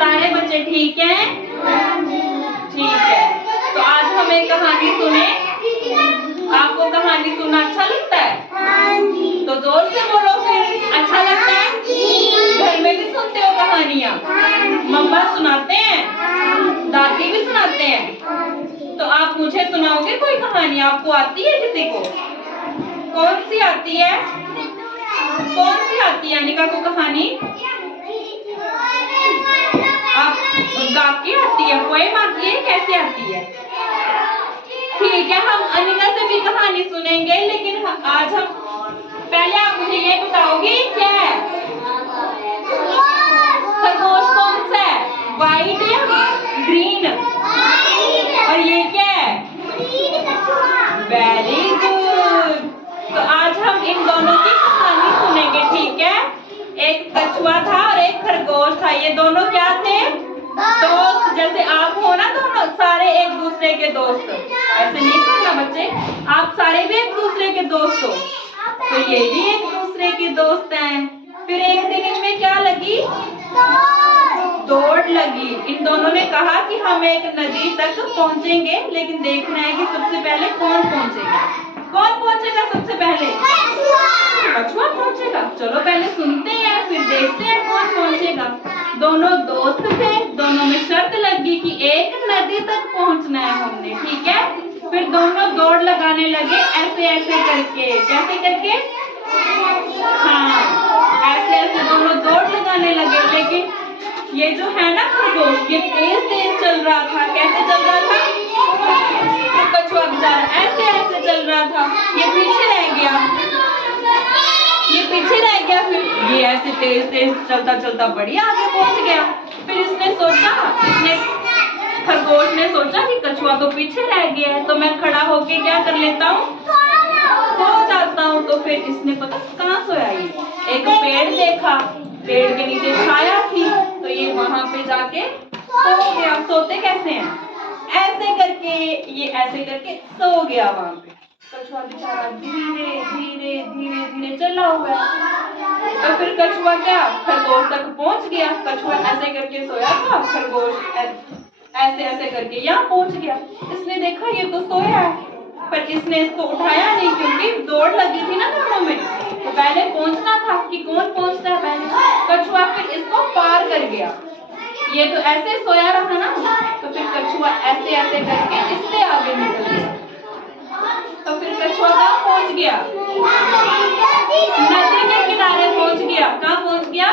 सारे बच्चे ठीक हैं? ठीक है, तो आज हम एक कहानी सुने। आपको कहानी सुनना अच्छा लगता है? तो जोर से बोलो फिर, अच्छा लगता है? घर में भी सुनते हो कहानियाँ? मम्मा सुनाते हैं, दादी भी सुनाते हैं। तो आप मुझे सुनाओगे कोई कहानी? आपको आती है किसी को? कौन सी आती है? कौन सी आती है अनिका को कहानी? आप गा के आती है, पोएम आती है, कैसे आती है? ठीक है, हम अनिका से भी कहानी सुनेंगे, लेकिन आज हम पहले आप मुझे ये बताओगे क्या है? खरगोश कौन सा है? व्हाइट या ग्रीन? और ये क्या है? Very good. तो आज हम इन दोनों की कहानी सुनेंगे, ठीक है? एक कछुआ था और एक खरगोश था। ये दोनों क्या थे? दोस्त। जैसे आप हो ना, दोनों सारे एक दूसरे के दोस्त। ऐसे नहीं करना बच्चे, आप सारे भी एक दूसरे के दोस्त हो। तो ये भी एक दूसरे के दोस्त हैं। फिर एक दिन इनमें क्या लगी? दौड़ लगी। इन दोनों ने कहा कि हम एक नदी तक पहुंचेंगे, लेकिन देखना है कि सबसे पहले कौन पहुंचेगा। कौन पहुंचेगा सबसे पहले? कछुआ पहुंचेगा। चलो पहले सुनते हैं, फिर देखते हैं कौन पहुंचेगा। दोनों दोस्त थे, दोनों में शर्त लगी कि एक नदी तक पहुंचना है हमने, ठीक है? फिर दोनों दौड़ लगाने लगे, ऐसे ऐसे करके। कैसे करके? हाँ, ऐसे ऐसे दोनों दौड़ लगाने लगे। लेकिन ये जो है ना खरगोश, ये तेज तेज चल रहा था। कैसे चल रहा था? तो कछुआ बेचारा ऐसे ऐसे चल रहा था, ये पीछे रह गया। फिर ये ऐसे तेज तेज चलता चलता बड़ी आगे पहुंच गया। फिर खरगोश ने सोचा कि कछुआ तो पीछे रह गया है, तो मैं खड़ा होके क्या कर लेता हूँ? सो जाता हूँ। तो फिर इसने पता कहाँ सोया? ये एक पेड़ देखा, पेड़ के नीचे छाया थी, तो ये वहां पे जाके सो गया। सोते कैसे हैं? ऐसे करके, ये ऐसे करके सो गया वहां पे। कछुआ बेचारा धीरे धीरे धीरे धीरे चला हुआ है। तो फिर कछुआ क्या खरगोश तक पहुंच गया। कछुआ ऐसे करके सोया था, खरगोश ऐसे ऐसे करके यहाँ पहुंच गया। इसने देखा ये तो सोया है, पर इसने इसको उठाया नहीं, क्योंकि दौड़ लगी थी ना दोनों में। तो पहले पहुंचना था कि कौन पहुंचता है पहले। कछुआ फिर इसको पार कर गया। ये तो ऐसे सोया रहा ना, तो फिर कछुआ ऐसे ऐसे करके इससे आगे निकल गया। तो फिर कछुआ कहाँ पहुंच गया? नदी के किनारे पहुंच गया। कहाँ पहुंच गया?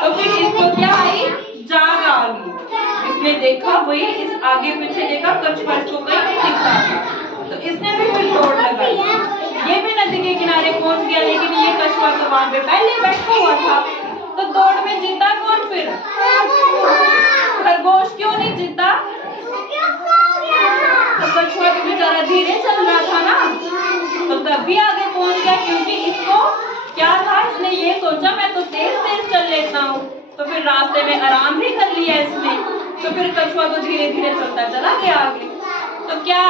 तो फिर इसको क्या आई? जाग आ गई। इसने देखा, वही इस आगे पीछे देखा, कछुआ इसको कहीं नहीं दिख रहा था। तो इसने भी फिर दौड़ लगाई। ये भी नदी के किनारे पहुंच गया, लेकिन ये कछुआ तो वहां पे पहले बैठा हुआ था। तो दौड़ में जीता कौन फिर? खरगोश। क्यों नहीं जीता? तो कछुआ तो बेचारा धीरे चल रहा था ना, तो तभी आगे पहुंच गया, क्योंकि इसको क्या था? इसने ये सोचा मैं तो तेज तेज चल लेता हूँ। तो फिर रास्ते में आराम भी कर लिया इसने। तो फिर कछुआ तो धीरे धीरे चलता चला गया आगे। तो क्या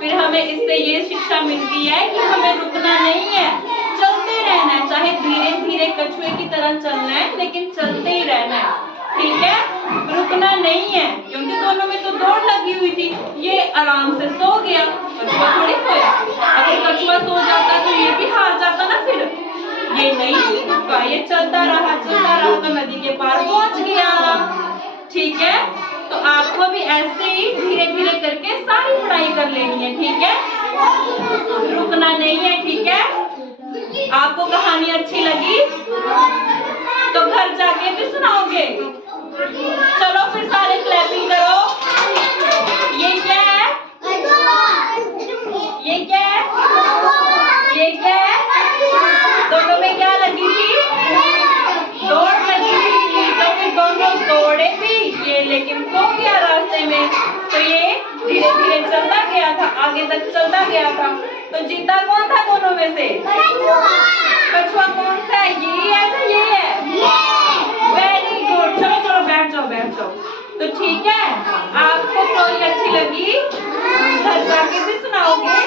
फिर हमें इससे ये शिक्षा मिलती है कि हमें रुकना नहीं है, चलते रहना है। चाहे धीरे धीरे कछुए की तरह चलना है, लेकिन चलते ही रहना है, ठीक है? रुकना नहीं है, क्योंकि दोनों में तो दौड़ लगी हुई थी। ये आराम से सो गया, कछुआ थोड़ी सोया। अगर कछुआ सो जाता तो ये भी हार जाता ना। फिर ये नहीं, ये चलता रहा तो नदी के पार पहुंच गया, ठीक है? तो आपको भी ऐसे ही धीरे धीरे करके सारी पढ़ाई कर लेनी है, ठीक है? रुकना नहीं है, ठीक है? आपको कहानी अच्छी लगी तो घर जाके भी सुनाओगे। चलो फिर सारे क्लैपिंग करो। ये क्या है? ये क्या है? ये क्या है? दोनों में क्या लगी थी? दौड़ लगी थी। तो फिर दोनों दौड़े भी, ये लेकिन सो गया रास्ते में। तो ये धीरे धीरे चलता गया था, आगे तक चलता गया था। तो जीता कौन था दोनों में से? कछुआ। कौन सा है? ये है ना, ये है? Very good. चलो चलो बैठ जाओ, बैठ जाओ। तो ठीक है, आपको स्टोरी अच्छी लगी, घर जाके भी सुनाओगे?